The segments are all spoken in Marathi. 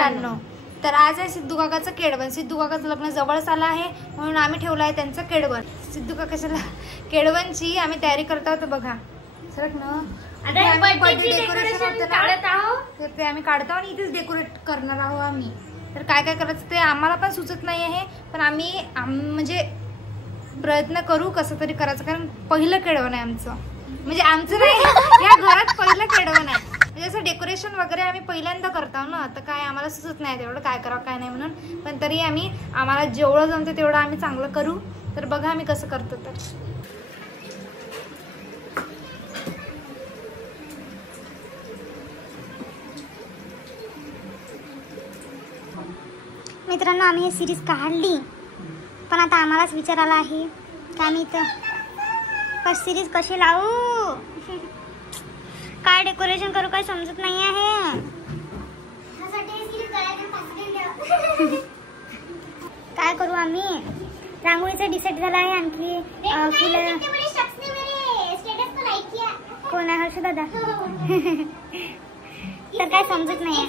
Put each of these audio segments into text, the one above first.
मित्रांनो, तर आज आहे सिद्धू काकाचं केळवण. सिद्धू काकाचं लग्न जवळच आलं आहे म्हणून आम्ही ठेवलं आहे त्यांचं केळवण. सिद्धू काकाच्या केळवणची आम्ही तयारी करत आहोत. बघा सरक ना, डेकोरेशन होतं ते आम्ही काढतो आणि इथेच डेकोरेट करणार आहोत आम्ही. तर काय काय करायचं ते आम्हाला पण सुचत नाही आहे, पण आम्ही म्हणजे प्रयत्न करू कसं तरी करायचं. कारण पहिलं केळवण आहे आमचं, म्हणजे आमचं नाही या घरात पहिलं केळवण आहे. म्हणजे असं डेकोरेशन वगैरे आम्ही पहिल्यांदा करतो ना, तर काय आम्हाला सुचत नाही तेवढं काय करावं काय नाही म्हणून. पण तरी आम्हाला जेवढं जमतं तेवढं आम्ही चांगलं करू. तर बघा आम्ही कसं करतो. तर मित्रांनो, आम्ही ही सिरीज काढली, पण आता आम्हालाच विचार आला आहे की आम्ही इथं सिरीज कशी लावू, काय डेकोरेशन करू काय समजत नाही आहे. काय करू आम्ही. रांगोळीचं डिसाईड झालं आहे. आणखी फुलं कोण आहे, हर्ष दादा. तर काय समजत नाही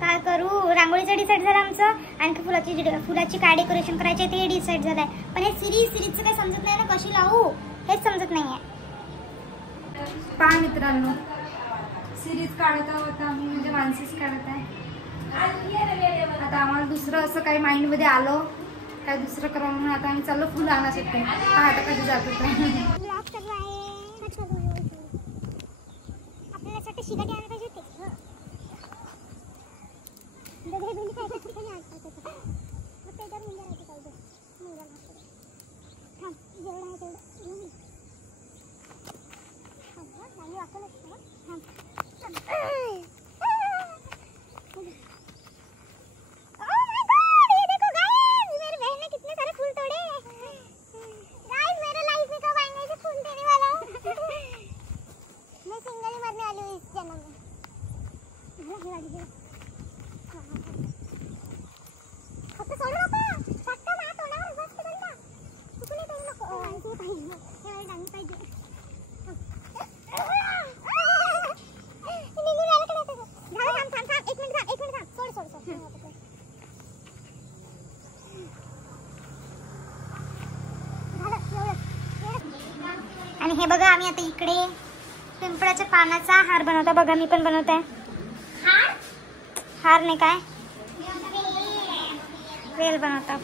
काय करू. रांगोळीचं डिसाईड झालं आमचं, आणखी फुलाची काय डेकोरेशन करायचे ते डिसाईड झालंय. पण हे सिरीजचं काय समजत नाही ना, कशी लावू हेच समजत नाहीये. पहा मित्रांनो, सिरीज काढत आहोत आम्ही, म्हणजे मानसीच काढत आहे. आता आम्हाला दुसरं असं काही माइंड मध्ये आलं काय दुसरं करावं म्हणून आता आम्ही चाललो फुलं आणण्यासाठी. आता कधी जात होतं आपल्यासाठी शिगाटी आणायला पाहिजे होते. आणि हे बघा आम्ही आता इकडे पिंपळाच्या पानाचा हार बनवता. बघा मी पण बनवत आहे. हार नाही काय वेल बनवता.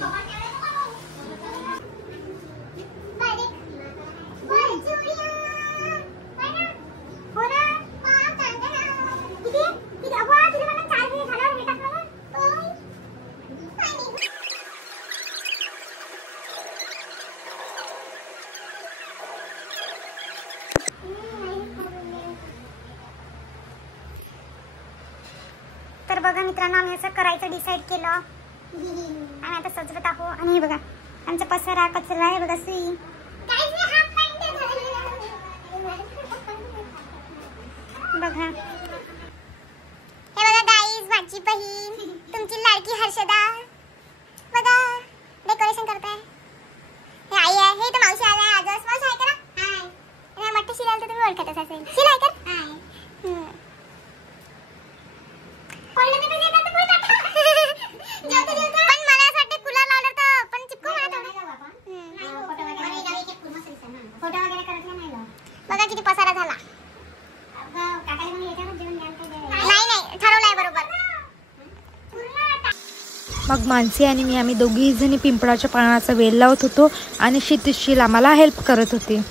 तर बघा मित्रांनो, आम्ही असं करायचं डिसाईड केलं. आम्ही आता सजवत आहोत. आणि हे बघा आमचा पसारा कचरा आहे. बघा सुई बघा. हे बघा गाईज, माझी बहीण तुमची लाडकी हर्षदा बघा डेकोरेशन करताय. हे आई आहे, हे तर मावशी आलाय. आज मावशी आहे का ना. हाय मोठी शिलाल तर तुम्ही ओळखतच असेल. शिलाय का बघा किती पसारा झाला. नाही ठरवलंय बरोबर. मग मानसी आणि मी आम्ही दोघी जणी पिंपळाच्या पानाचा वेल लावत होतो आणि शीतशील आम्हाला हेल्प करत होती.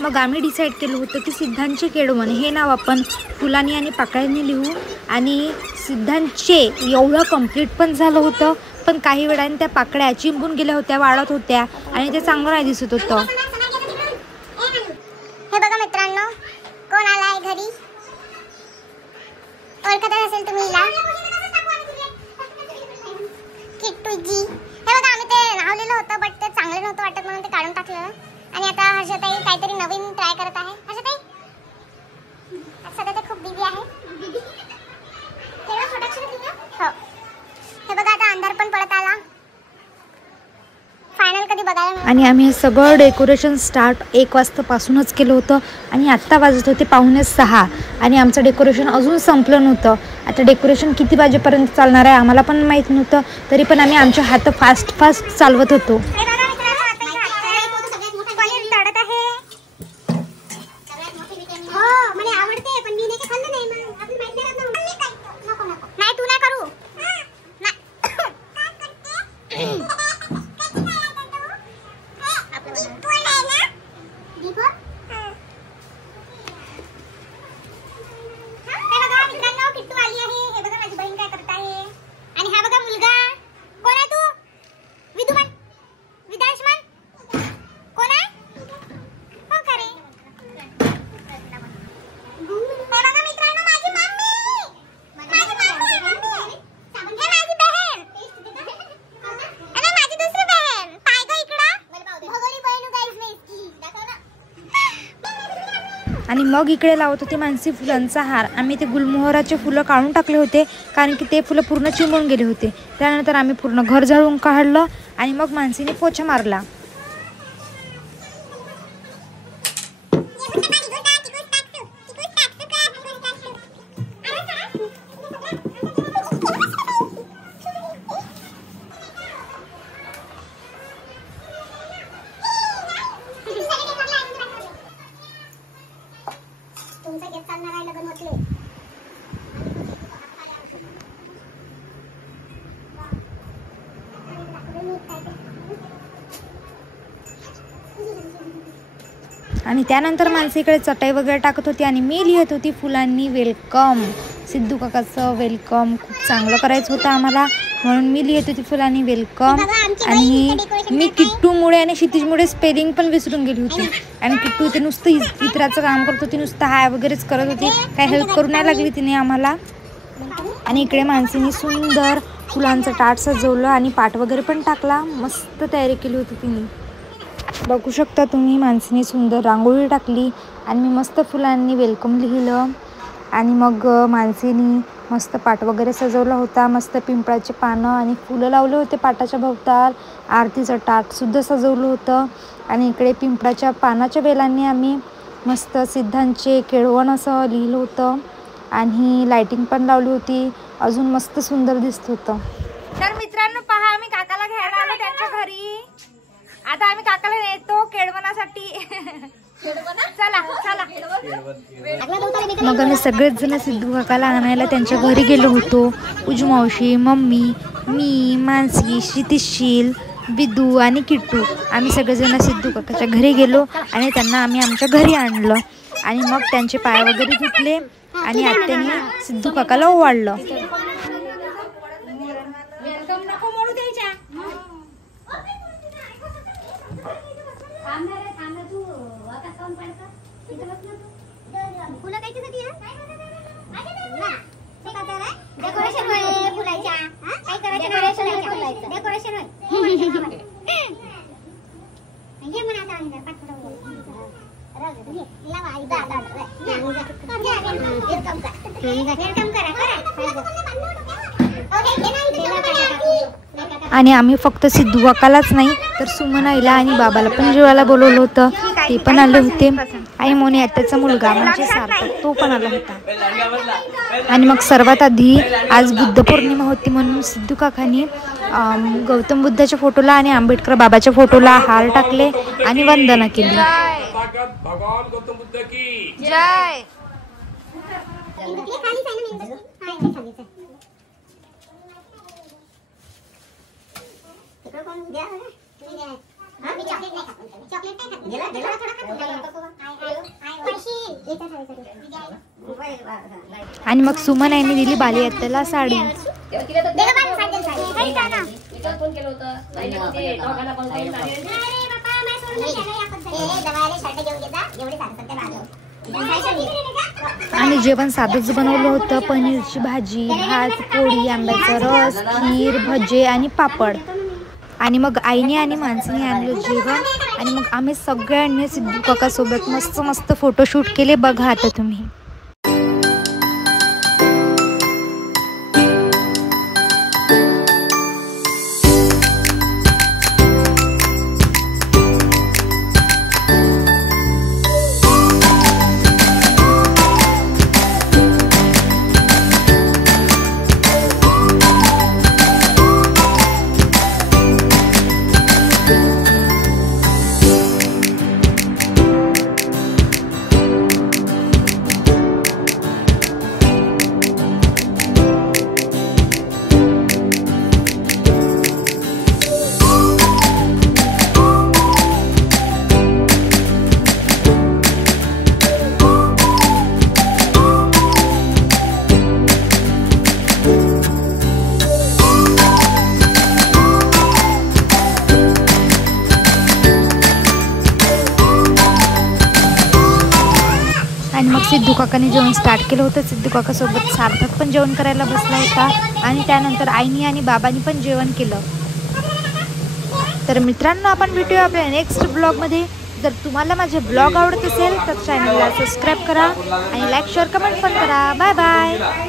मग आम्ही डिसाईड केलं होतं की सिद्धांचे केळवण हे नाव आपण फुलांनी आणि पाकळ्यांनी लिहू. आणि सिद्धांचे एवढं कंप्लीट पण झालं होतं, पण काही वेळाने त्या पाकळ्या चिंबून गेल्या होत्या, वाळत होत्या आणि ते चांगलं नाही दिसत होतं. हे बघा मित्रांनो, कोण आलाय घरी, ओळखत असेल तुम्ही हिला, किट्टूजी. हे बघा आम्ही ते लावलेलं होतं, बट ते चांगलं नव्हतं वाटत म्हणून ते काढून टाकलं. आणि आता हर्षताई काहीतरी नवीन ट्राय करत आणि आम्ही हे सगळं डेकोरेशन स्टार्ट 1 वाजतापासूनच केलं होतं आणि आत्ता वाजत होते 5:45 आणि आमचं डेकोरेशन अजून संपलं नव्हतं. आता डेकोरेशन किती वाजेपर्यंत चालणार आहे आम्हाला पण माहीत नव्हतं, तरी पण आम्ही आमचे हात फास्ट चालवत होतो. आणि मग इकडे लावत होते मानसी फुलांचा हार. आम्ही ते गुलमोहराचे फुलं काढून टाकले होते कारण की ते फुलं पूर्ण चिमून गेले होते. त्यानंतर आम्ही पूर्ण घर झाडून काढलं आणि मग मानसीने पोछा मारला. आणि त्यानंतर माणसं इकडे चटई वगैरे टाकत होती आणि मी लिहित होती फुलांनी वेलकम. सिद्धू काकाचं वेलकम खूप चांगलं करायचं होतं आम्हाला, म्हणून मी लिहित होती फुलांनी वेलकम. आणि मी किट्टूमुळे आणि क्षितिजमुळे स्पेलिंग पण विसरून गेली होती. आणि किट्टू इथे नुसतं इतराचं काम करत होती, नुसतं हाय वगैरेच करत होती, काही हेल्प करू नाही लागली तिने आम्हाला. आणि इकडे माणसीने सुंदर फुलांचं ताट सजवलं आणि पाट वगैरे पण टाकला. मस्त तयारी केली होती तिने. बघू शकता तुम्ही, माणसीने सुंदर रांगोळी टाकली आणि मी मस्त फुलांनी वेलकम लिहिलं. आणि मग माणसीने मस्त पाट वगैरे सजवला होता. मस्त पिंपळाचे पानं आणि फुलं लावले होते पाटाच्या भोवताल. आरतीचं ताटसुद्धा सजवलं होतं. आणि इकडे पिंपळाच्या पानाच्या वेलांनी आम्ही मस्त सिद्धांचे केळवण असं लिहिलं होतं. आणि लाइटिंग पण लावली होती. अजून मस्त सुंदर दिसत होतं. तर मित्रांनो पहा, आम्ही काकाला घ्यायला आलो त्यांच्या घरी. आता आम्ही काकाला येतो केळवणासाठी. चला चला. मग आम्ही सगळेच जण सिद्धू काकाला आणायला त्यांच्या घरी गेलो होतो. उजू मावशी, मम्मी, मी, मानसी, क्षितिशील, बिदू आणि किट्टू आम्ही सगळेजण सिद्धू काकाच्या घरी गेलो आणि त्यांना आम्ही आमच्या घरी आणलं. आणि मग त्यांचे पाय वगैरे धुतले आणि आत्याने सिद्धू काकाला ओवाळलं. आणि आम्ही फक्त सिद्धू काकालाच नाही तर सुमन आईला आणि बाबाला पण जेवायला बोलवलं होतं. ते पण आले होते. आई मोनी आत्याचा मुलगा म्हणजे सार्थक तो पण आला होता. आणि मग सर्वात आधी आज बुद्ध पौर्णिमा होती म्हणून सिद्धू काकांनी गौतम बुद्धाच्या फोटोला आणि आंबेडकर बाबाच्या फोटोला हार टाकले आणि वंदना केली. भगवान गौतम बुद्ध की जय. आणि मग सुमन आईने दिली बाली आत्याला साडी. आणि जेवण साधंच बनवलं होतं. पनीरची भाजी, भात, पोळी, आंब्याचा रस, खीर, भजे आणि पापड. आणि मग आईने आणि माणसाने आणलं जेवण. आणि मग आम्ही सगळ्यांनी सिद्धू काकासोबत मस्त मस्त फोटोशूट केले. बघा आता तुम्ही. आणि मग सिद्धू काकाने जेवण स्टार्ट केलं होतं. सिद्धू काकासोबत सार्थक पण जेवण करायला बसला होता आणि त्यानंतर आईनी आणि बाबांनी पण जेवण केलं. तर मित्रांनो, आपण भेटूया आपल्या नेक्स्ट ब्लॉगमध्ये. जर तुम्हाला माझे ब्लॉग आवडत असेल तर चॅनलला सबस्क्राईब करा आणि लाईक शेअर कमेंट पण करा. Bye bye.